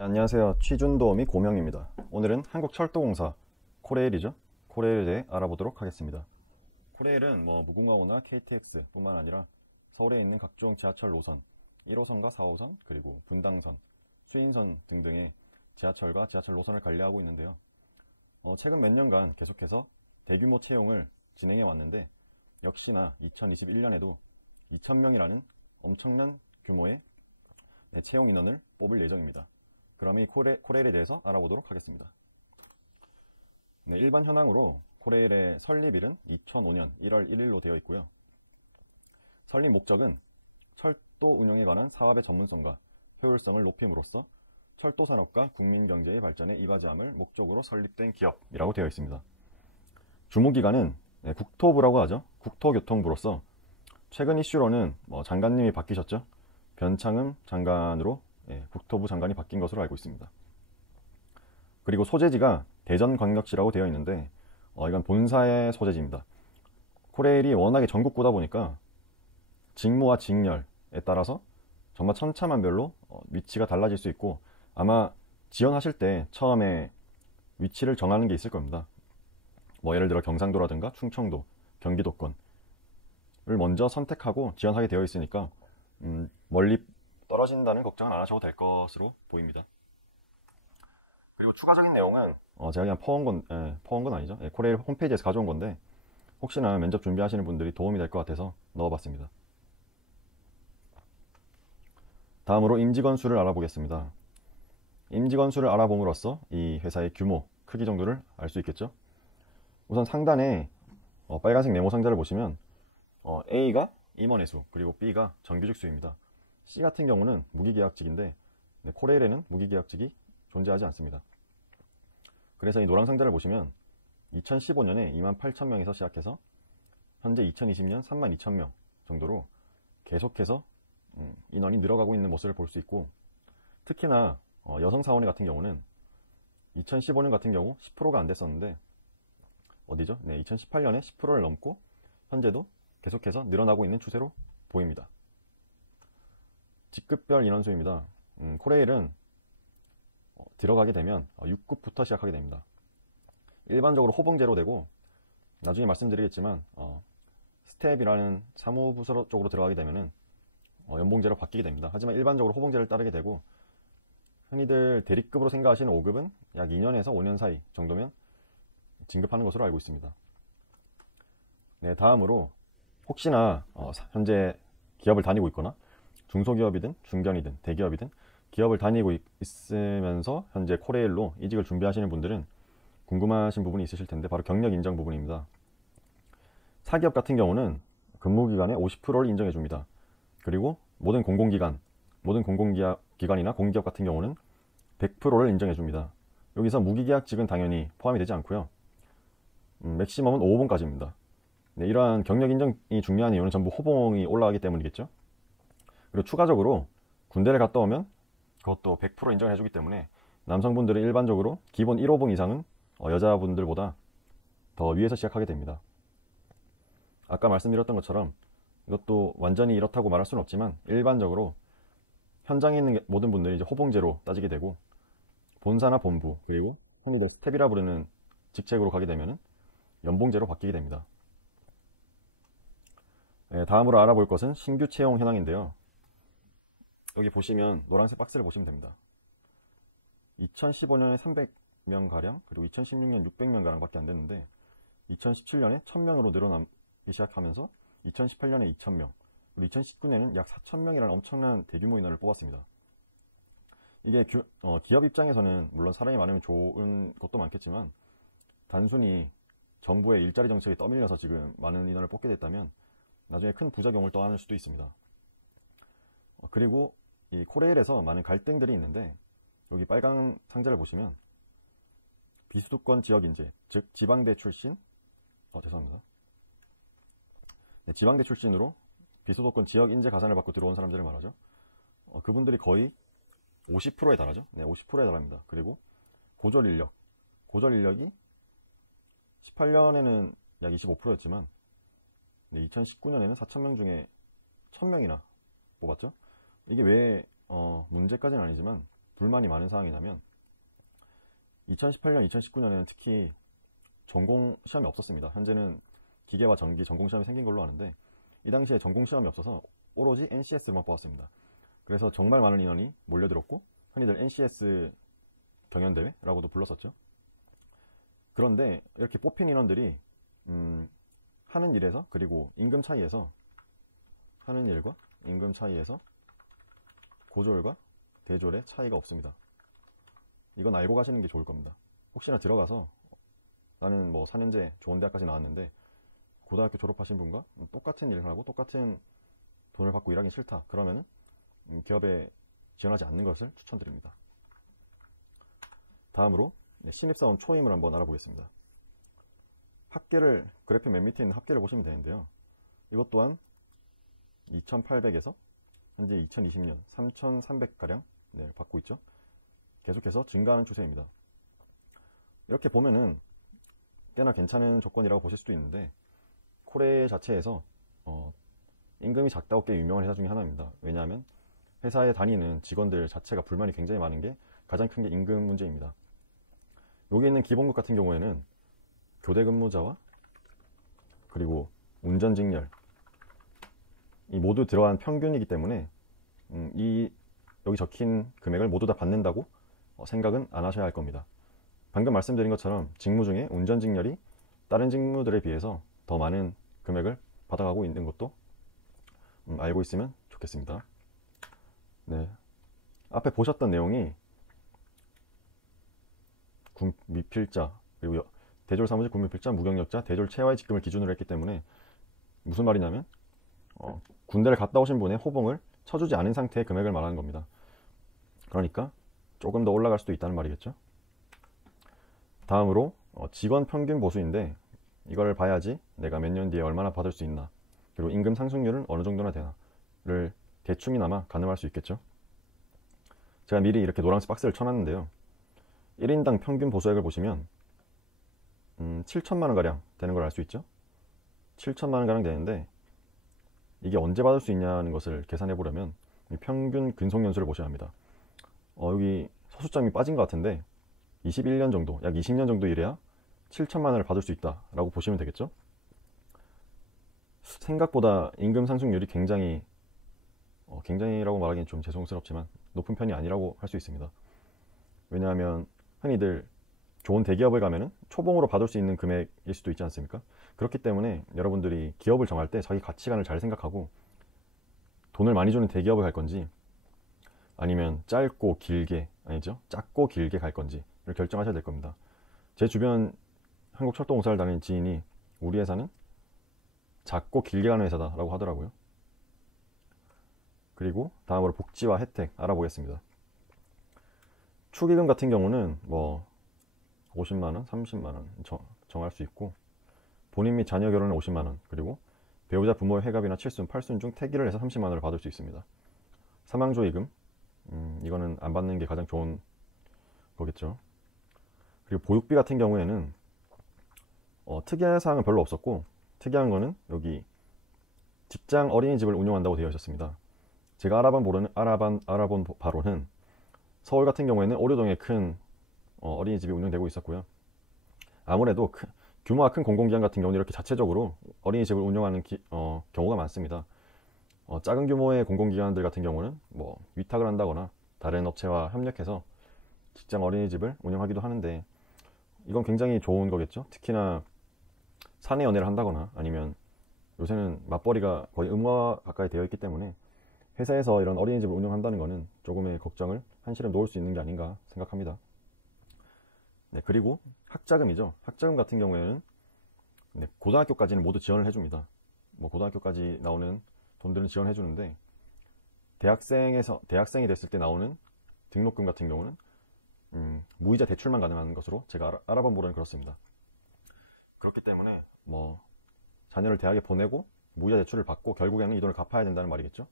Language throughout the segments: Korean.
안녕하세요. 취준도우미 고명입니다. 오늘은 한국철도공사 코레일이죠. 코레일에 대해 알아보도록 하겠습니다. 코레일은 무궁화호나 KTX 뿐만 아니라 서울에 있는 각종 지하철 노선 1호선과 4호선 그리고 분당선, 수인선 등등의 지하철과 지하철 노선을 관리하고 있는데요. 최근 몇 년간 계속해서 대규모 채용을 진행해 왔는데 역시나 2021년에도 2,000명이라는 엄청난 규모의 채용 인원을 뽑을 예정입니다. 그럼 이 코레일에 대해서 알아보도록 하겠습니다. 일반 현황으로 코레일의 설립일은 2005년 1월 1일로 되어 있고요. 설립 목적은 철도 운영에 관한 사업의 전문성과 효율성을 높임으로써 철도 산업과 국민 경제의 발전에 이바지함을 목적으로 설립된 기업이라고 되어 있습니다. 주무기관은 국토부라고 하죠. 국토교통부로서 최근 이슈로는 장관님이 바뀌셨죠. 변창흠 장관으로 국토부 장관이 바뀐 것으로 알고 있습니다. 그리고 소재지가 대전광역시라고 되어 있는데 이건 본사의 소재지입니다. 코레일이 워낙에 전국구다 보니까 직무와 직렬에 따라서 정말 천차만별로 위치가 달라질 수 있고 아마 지원하실 때 처음에 위치를 정하는 게 있을 겁니다. 예를 들어 경상도라든가 충청도, 경기도권을 먼저 선택하고 지원하게 되어 있으니까 멀리 떨어진다는 걱정은 안 하셔도 될 것으로 보입니다. 그리고 추가적인 내용은 제가 그냥 퍼온 건 아니죠. 코레일 홈페이지에서 가져온 건데 혹시나 면접 준비하시는 분들이 도움이 될 것 같아서 넣어봤습니다. 다음으로 임직원 수를 알아보겠습니다. 임직원 수를 알아봄으로써 이 회사의 규모, 크기 정도를 알 수 있겠죠. 우선 상단에 빨간색 네모 상자를 보시면 A가 임원의 수, 그리고 B가 정규직 수입니다. C 같은 경우는 무기계약직인데 코레일에는 무기계약직이 존재하지 않습니다. 그래서 이 노랑 상자를 보시면 2015년에 28,000명에서 시작해서 현재 2020년 32,000명 정도로 계속해서 인원이 늘어가고 있는 모습을 볼 수 있고, 특히나 여성 사원의 같은 경우는 2015년 같은 경우 10%가 안 됐었는데 어디죠? 2018년에 10%를 넘고 현재도 계속해서 늘어나고 있는 추세로 보입니다. 직급별 인원수입니다. 코레일은 들어가게 되면 6급부터 시작하게 됩니다. 일반적으로 호봉제로 되고 나중에 말씀드리겠지만 스텝이라는 사무부서 쪽으로 들어가게 되면 연봉제로 바뀌게 됩니다. 하지만 일반적으로 호봉제를 따르게 되고 흔히들 대리급으로 생각하시는 5급은 약 2년에서 5년 사이 정도면 진급하는 것으로 알고 있습니다. 다음으로 혹시나 현재 기업을 다니고 있거나 중소기업이든 중견이든 대기업이든 기업을 다니고 있으면서 현재 코레일로 이직을 준비하시는 분들은 궁금하신 부분이 있으실 텐데 바로 경력 인정 부분입니다. 사기업 같은 경우는 근무기간의 50%를 인정해 줍니다. 그리고 모든 공공기관이나 공기업 같은 경우는 100%를 인정해 줍니다. 여기서 무기계약직은 당연히 포함이 되지 않고요. 맥시멈은 5호봉까지입니다. 이러한 경력 인정이 중요한 이유는 전부 호봉이 올라가기 때문이겠죠. 그리고 추가적으로 군대를 갔다 오면 그것도 100% 인정을 해주기 때문에 남성분들은 일반적으로 기본 1호봉 이상은 여자분들보다 더 위에서 시작하게 됩니다. 아까 말씀드렸던 것처럼 이것도 완전히 이렇다고 말할 수는 없지만 일반적으로 현장에 있는 모든 분들이 이제 호봉제로 따지게 되고 본사나 본부 그리고 흔히들 스텝이라 부르는 직책으로 가게 되면 연봉제로 바뀌게 됩니다. 다음으로 알아볼 것은 신규 채용 현황인데요. 여기 보시면 노란색 박스를 보시면 됩니다. 2015년에 300명가량 그리고 2016년 600명가량 밖에 안 됐는데 2017년에 1000명으로 늘어나기 시작하면서 2018년에 2000명 그리고 2019년에는 약 4000명이라는 엄청난 대규모 인원을 뽑았습니다. 이게 기업 입장에서는 물론 사람이 많으면 좋은 것도 많겠지만 단순히 정부의 일자리 정책에 떠밀려서 지금 많은 인원을 뽑게 됐다면 나중에 큰 부작용을 떠안을 수도 있습니다. 그리고 이 코레일에서 많은 갈등들이 있는데 여기 빨간 상자를 보시면 비수도권 지역 인재, 즉 지방대 출신, 죄송합니다. 지방대 출신으로 비수도권 지역 인재 가산을 받고 들어온 사람들을 말하죠. 그분들이 거의 50%에 달하죠. 50%에 달합니다. 그리고 고졸 인력이 18년에는 약 25%였지만 2019년에는 4,000명 중에 1,000명이나 뽑았죠. 이게 왜 문제까지는 아니지만 불만이 많은 사항이냐면 2018년, 2019년에는 특히 전공 시험이 없었습니다. 현재는 기계와 전기 전공 시험이 생긴 걸로 아는데 이 당시에 전공 시험이 없어서 오로지 NCS로만 뽑았습니다. 그래서 정말 많은 인원이 몰려들었고 흔히들 NCS 경연대회라고도 불렀었죠. 그런데 이렇게 뽑힌 인원들이 하는 일에서 그리고 임금 차이에서 하는 일과 임금 차이에서 고졸과 대졸의 차이가 없습니다. 이건 알고 가시는 게 좋을 겁니다. 혹시나 들어가서 나는 뭐 4년제 좋은 대학까지 나왔는데 고등학교 졸업하신 분과 똑같은 일을 하고 똑같은 돈을 받고 일하기 싫다. 그러면 기업에 지원하지 않는 것을 추천드립니다. 다음으로 신입사원 초임을 한번 알아보겠습니다. 합계를 그래프 맨 밑에 있는 합계를 보시면 되는데요. 이것 또한 2800에서 현재 2020년 3300가량 받고 있죠. 계속해서 증가하는 추세입니다. 이렇게 보면은 꽤나 괜찮은 조건이라고 보실 수도 있는데 코레 자체에서 임금이 작다고 꽤 유명한 회사 중에 하나입니다. 왜냐하면 회사에 다니는 직원들 자체가 불만이 굉장히 많은 게 가장 큰 게 임금 문제입니다. 여기 있는 기본급 같은 경우에는 교대 근무자와 그리고 운전직렬 이 모두 들어간 평균이기 때문에 여기 적힌 금액을 모두 다 받는다고 생각은 안 하셔야 할 겁니다. 방금 말씀드린 것처럼 직무 중에 운전직렬이 다른 직무들에 비해서 더 많은 금액을 받아가고 있는 것도 알고 있으면 좋겠습니다. 네, 앞에 보셨던 내용이 미필자 그리고 대졸 사무직 군미필자 무경력자 대졸 체와의 직급을 기준으로 했기 때문에 무슨 말이냐면 군대를 갔다 오신 분의 호봉을 쳐주지 않은 상태의 금액을 말하는 겁니다. 그러니까 조금 더 올라갈 수도 있다는 말이겠죠. 다음으로 직원 평균 보수인데 이걸 봐야지 내가 몇 년 뒤에 얼마나 받을 수 있나 그리고 임금 상승률은 어느 정도나 되나를 대충이나마 가늠할 수 있겠죠. 제가 미리 이렇게 노란색 박스를 쳐놨는데요. 1인당 평균 보수액을 보시면 7천만원가량 되는 걸 알 수 있죠. 7천만원가량 되는데 이게 언제 받을 수 있냐는 것을 계산해 보려면 평균 근속연수를 보셔야 합니다. 여기 소수점이 빠진 것 같은데 21년 정도, 약 20년 정도 일해야 7천만원을 받을 수 있다라고 보시면 되겠죠. 생각보다 임금 상승률이 굉장히라고 말하기는 좀 죄송스럽지만 높은 편이 아니라고 할 수 있습니다. 왜냐하면 흔히들 좋은 대기업을 가면은 초봉으로 받을 수 있는 금액일 수도 있지 않습니까? 그렇기 때문에 여러분들이 기업을 정할 때 자기 가치관을 잘 생각하고 돈을 많이 주는 대기업을 갈 건지 아니면 작고 길게 갈 건지를 결정하셔야 될 겁니다. 제 주변 한국철도공사를 다니는 지인이 우리 회사는 작고 길게 가는 회사다라고 하더라고요. 그리고 다음으로 복지와 혜택 알아보겠습니다. 축의금 같은 경우는 뭐 50만원, 30만원 정할 수 있고 본인 및 자녀 결혼은 50만원 그리고 배우자 부모의 회갑이나 칠순, 팔순 중 태기를 해서 30만원을 받을 수 있습니다. 사망조의금 이거는 안 받는 게 가장 좋은 거겠죠. 그리고 보육비 같은 경우에는 특이한 사항은 별로 없었고 특이한 거는 여기 직장 어린이집을 운영한다고 되어 있었습니다. 제가 알아본 바로는 서울 같은 경우에는 오류동에 큰 어린이집이 운영되고 있었고요. 아무래도 규모가 큰 공공기관 같은 경우는 이렇게 자체적으로 어린이집을 운영하는 경우가 많습니다. 작은 규모의 공공기관들 같은 경우는 뭐 위탁을 한다거나 다른 업체와 협력해서 직장 어린이집을 운영하기도 하는데 이건 굉장히 좋은 거겠죠. 특히나 사내 연애를 한다거나 아니면 요새는 맞벌이가 거의 의무화 가까이 되어 있기 때문에 회사에서 이런 어린이집을 운영한다는 것은 조금의 걱정을 한시름 놓을 수 있는 게 아닌가 생각합니다. 네, 그리고 학자금이죠. 학자금 같은 경우에는 고등학교까지는 모두 지원을 해줍니다. 뭐 고등학교까지 나오는 돈들은 지원해 주는데 대학생이 됐을 때 나오는 등록금 같은 경우는 무이자 대출만 가능한 것으로 제가 알아본 바로는 그렇습니다. 그렇기 때문에 뭐 자녀를 대학에 보내고 무이자 대출을 받고 결국에는 이 돈을 갚아야 된다는 말이겠죠.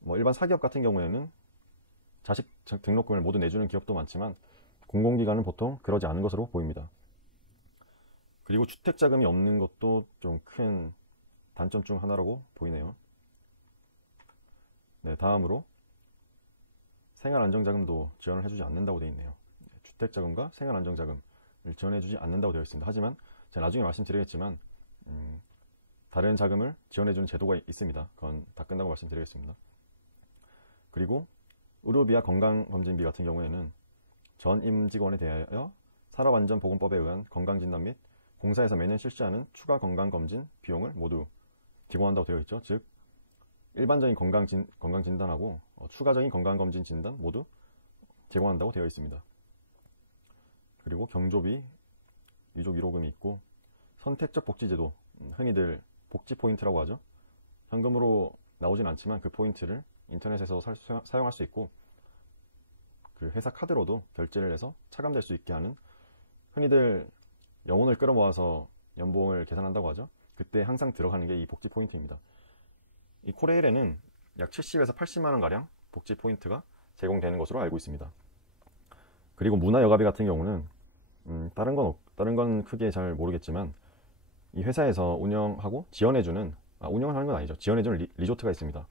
뭐 일반 사기업 같은 경우에는 자식 등록금을 모두 내주는 기업도 많지만 공공기관은 보통 그러지 않은 것으로 보입니다. 그리고 주택자금이 없는 것도 좀 큰 단점 중 하나라고 보이네요. 네, 다음으로 생활안정자금도 지원을 해주지 않는다고 되어 있네요. 주택자금과 생활안정자금을 지원해주지 않는다고 되어 있습니다. 하지만 제가 나중에 말씀드리겠지만 다른 자금을 지원해주는 제도가 있습니다. 그건 다 끝나고 말씀드리겠습니다. 그리고 의료비와 건강검진비 같은 경우에는 전 임직원에 대하여 산업안전보건법에 의한 건강진단 및 공사에서 매년 실시하는 추가 건강검진 비용을 모두 기본한다고 되어 있죠. 즉 일반적인 건강진단하고 추가적인 건강검진 진단 모두 제공한다고 되어 있습니다. 그리고 경조비, 유족 1호금이 있고 선택적 복지제도, 흔히들 복지 포인트라고 하죠. 현금으로 나오진 않지만 그 포인트를 인터넷에서 사용할 수 있고 그 회사 카드로도 결제를 해서 차감될 수 있게 하는, 흔히들 영혼을 끌어모아서 연봉을 계산한다고 하죠. 그때 항상 들어가는 게 이 복지 포인트입니다. 이 코레일에는 약 70에서 80만원 가량 복지 포인트가 제공되는 것으로 알고 있습니다. 그리고 문화여가비 같은 경우는 다른 건 크게 잘 모르겠지만 이 회사에서 운영하고 지원해주는, 운영을 하는 건 아니죠. 지원해주는 리조트가 있습니다.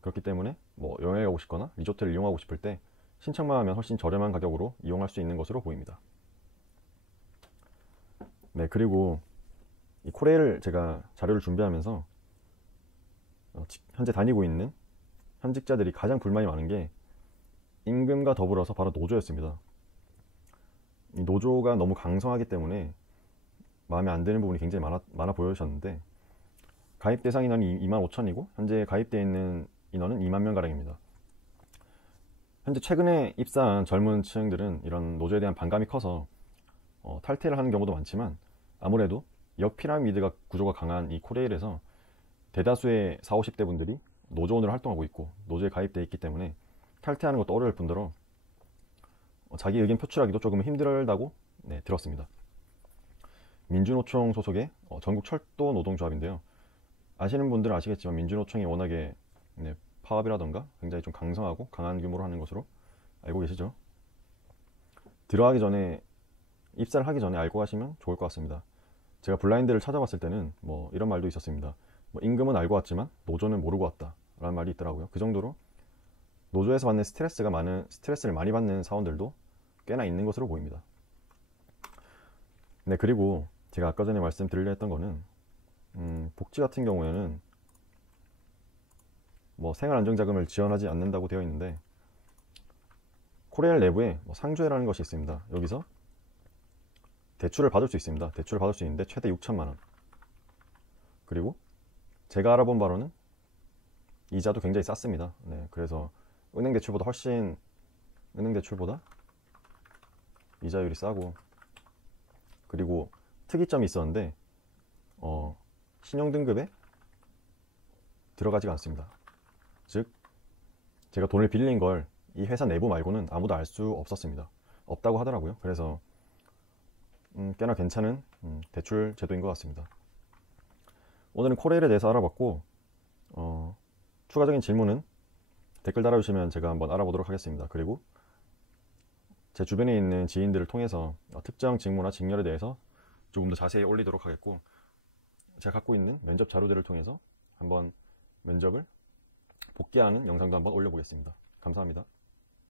그렇기 때문에 뭐 여행을 가고 싶거나 리조트를 이용하고 싶을 때 신청만 하면 훨씬 저렴한 가격으로 이용할 수 있는 것으로 보입니다. 네, 그리고 이 코레일 제가 자료를 준비하면서 현재 다니고 있는 현직자들이 가장 불만이 많은 게 임금과 더불어서 바로 노조였습니다. 이 노조가 너무 강성하기 때문에 마음에 안 드는 부분이 굉장히 많아 보여졌는데, 가입 대상 인원이 25,000이고 현재 가입되어 있는 인원은 2만 명 가량입니다. 현재 최근에 입사한 젊은 층들은 이런 노조에 대한 반감이 커서 탈퇴를 하는 경우도 많지만, 아무래도 역피라미드 구조가 강한 이 코레일에서 대다수의 40, 50대 분들이 노조원으로 활동하고 있고 노조에 가입되어 있기 때문에 탈퇴하는 것도 어려울 뿐더러 자기 의견 표출하기도 조금 힘들다고 들었습니다. 민주노총 소속의 전국철도노동조합인데요. 아시는 분들은 아시겠지만 민주노총이 워낙에 파업이라던가 굉장히 좀 강성하고 강한 규모로 하는 것으로 알고 계시죠. 들어가기 전에, 입사를 하기 전에 알고 가시면 좋을 것 같습니다. 제가 블라인드를 찾아봤을 때는 뭐 이런 말도 있었습니다. 임금은 알고 왔지만 노조는 모르고 왔다 라는 말이 있더라고요. 그 정도로 노조에서 받는 스트레스를 많이 받는 사원들도 꽤나 있는 것으로 보입니다. 네, 그리고 제가 아까 전에 말씀드리려 했던 거는 복지 같은 경우에는 뭐 생활안정자금을 지원하지 않는다고 되어 있는데, 코레일 내부에 상조회라는 것이 있습니다. 여기서 대출을 받을 수 있습니다. 대출을 받을 수 있는데 최대 6천만원. 그리고 제가 알아본 바로는 이자도 굉장히 쌌습니다. 네, 그래서 은행 대출보다 이자율이 싸고, 그리고 특이점이 있었는데 신용등급에 들어가지가 않습니다. 즉 제가 돈을 빌린 걸 이 회사 내부 말고는 아무도 알 수 없다고 하더라고요. 그래서 꽤나 괜찮은 대출 제도인 것 같습니다. 오늘은 코레일에 대해서 알아봤고, 추가적인 질문은 댓글 달아주시면 제가 한번 알아보도록 하겠습니다. 그리고 제 주변에 있는 지인들을 통해서 특정 직무나 직렬에 대해서 조금 더 자세히 올리도록 하겠고, 제가 갖고 있는 면접 자료들을 통해서 한번 면접을 복귀하는 영상도 한번 올려보겠습니다. 감사합니다.